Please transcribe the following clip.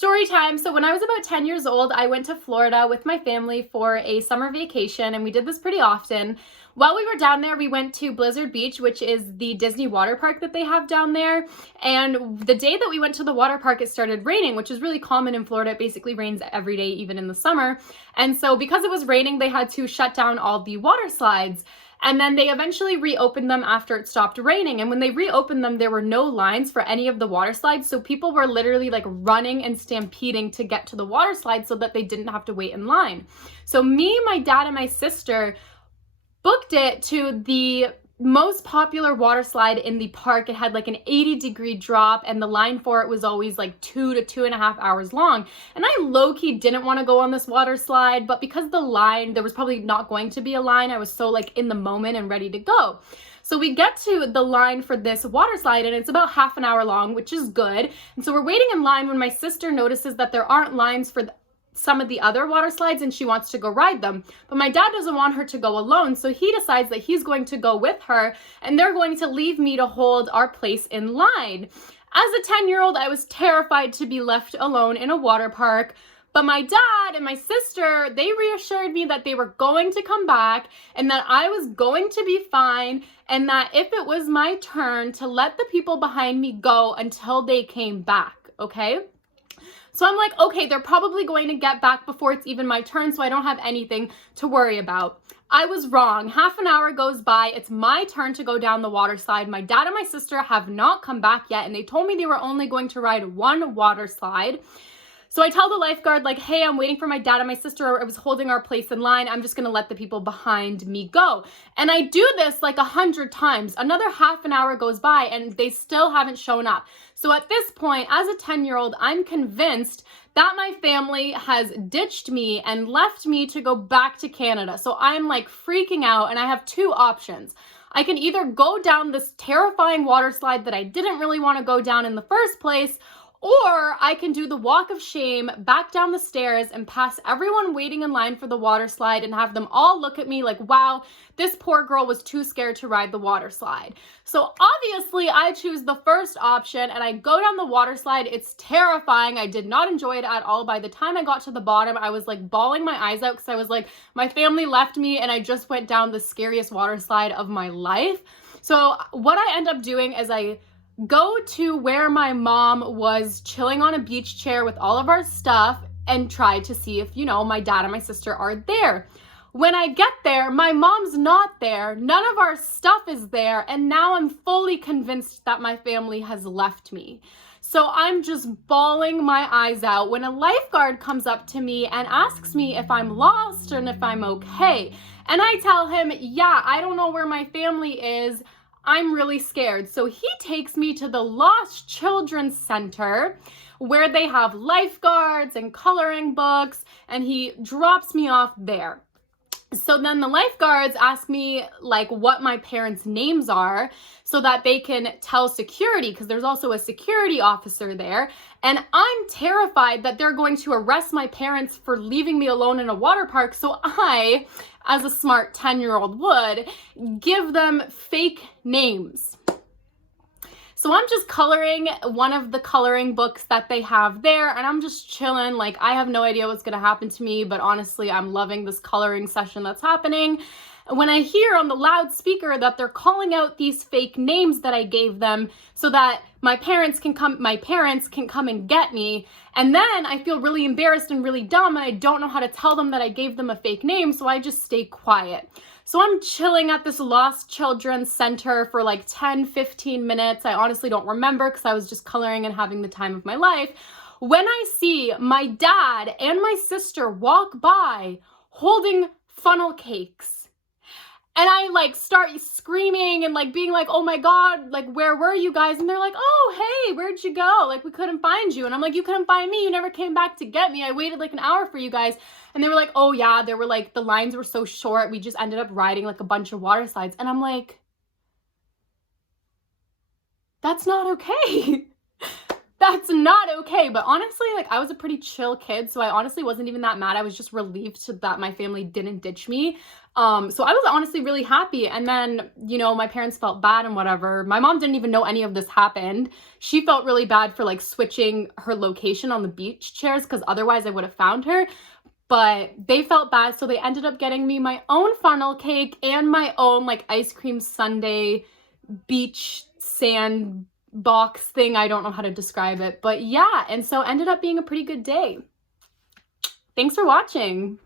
Story time. So when I was about 10 years old, I went to Florida with my family for a summer vacation, and we did this pretty often. While we were down there, we went to Blizzard Beach, which is the Disney water park that they have down there. And the day that we went to the water park, it started raining, which is really common in Florida. It basically rains every day, even in the summer. And so because it was raining, they had to shut down all the water slides. And then they eventually reopened them after it stopped raining. And when they reopened them, there were no lines for any of the water slides. So people were literally like running and stampeding to get to the water slide so that they didn't have to wait in line. So me, my dad, and my sister booked it to the most popular water slide in the park. It had like an 80-degree drop, and the line for it was always like 2 to 2.5 hours long. And I low-key didn't want to go on this water slide, but because the line, there was probably not going to be a line, I was so like in the moment and ready to go. So we get to the line for this water slide, and it's about half an hour long, which is good. And so we're waiting in line when my sister notices that there aren't lines for some of the other water slides, and she wants to go ride them. But my dad doesn't want her to go alone, so he decides that he's going to go with her, and they're going to leave me to hold our place in line. As a 10-year-old, I was terrified to be left alone in a water park, but my dad and my sister, they reassured me that they were going to come back and that I was going to be fine, and that if it was my turn, to let the people behind me go until they came back, okay? So I'm like, okay, they're probably going to get back before it's even my turn, so I don't have anything to worry about. I was wrong. Half an hour goes by. It's my turn to go down the water slide. My dad and my sister have not come back yet, and they told me they were only going to ride one water slide. So I tell the lifeguard, like, hey, I'm waiting for my dad and my sister. I was holding our place in line. I'm just going to let the people behind me go. And I do this like 100 times. Another half an hour goes by, and they still haven't shown up. So at this point, as a 10-year-old, I'm convinced that my family has ditched me and left me to go back to Canada. So I'm like freaking out, and I have two options. I can either go down this terrifying water slide that I didn't really want to go down in the first place, or I can do the walk of shame back down the stairs and pass everyone waiting in line for the water slide and have them all look at me like, wow, this poor girl was too scared to ride the water slide. So obviously I choose the first option, and I go down the water slide. It's terrifying. I did not enjoy it at all. By the time I got to the bottom, I was like bawling my eyes out because I was like, my family left me and I just went down the scariest water slide of my life. So what I end up doing is I go to where my mom was chilling on a beach chair with all of our stuff and try to see if, my dad and my sister are there. When I get there, my mom's not there. None of our stuff is there. And now I'm fully convinced that my family has left me. So I'm just bawling my eyes out when a lifeguard comes up to me and asks me if I'm lost and if I'm okay. And I tell him, yeah, I don't know where my family is. I'm really scared. So he takes me to the Lost Children's Center where they have lifeguards and coloring books, and he drops me off there. So then the lifeguards ask me like what my parents' names are so that they can tell security, because there's also a security officer there. And I'm terrified that they're going to arrest my parents for leaving me alone in a water park. So I, as a smart 10-year-old would, give them fake names. So I'm just coloring one of the coloring books that they have there, and I'm just chilling. Like, I have no idea what's going to happen to me, but honestly, I'm loving this coloring session that's happening. When I hear on the loudspeaker that they're calling out these fake names that I gave them so that my parents can come and get me. And then I feel really embarrassed and really dumb, and I don't know how to tell them that I gave them a fake name, so I just stay quiet. So I'm chilling at this Lost Children's Center for like 10, 15 minutes. I honestly don't remember because I was just coloring and having the time of my life. When I see my dad and my sister walk by holding funnel cakes, and I like start screaming and like being like, oh my God, like, where were you guys? And they're like, oh, hey, where'd you go? Like, we couldn't find you. And I'm like, you couldn't find me. You never came back to get me. I waited like an hour for you guys. And they were like, oh yeah, there were like, the lines were so short. We just ended up riding like a bunch of water slides. And I'm like, that's not okay. That's not okay. But honestly, like, I was a pretty chill kid, so I honestly wasn't even that mad. I was just relieved that my family didn't ditch me. So I was honestly really happy. And then, you know, my parents felt bad and whatever. My mom didn't even know any of this happened. She felt really bad for like switching her location on the beach chairs, because otherwise I would have found her. But they felt bad, so they ended up getting me my own funnel cake and my own like ice cream sundae beach sand box thing. I don't know how to describe it, but yeah. And so ended up being a pretty good day. Thanks for watching.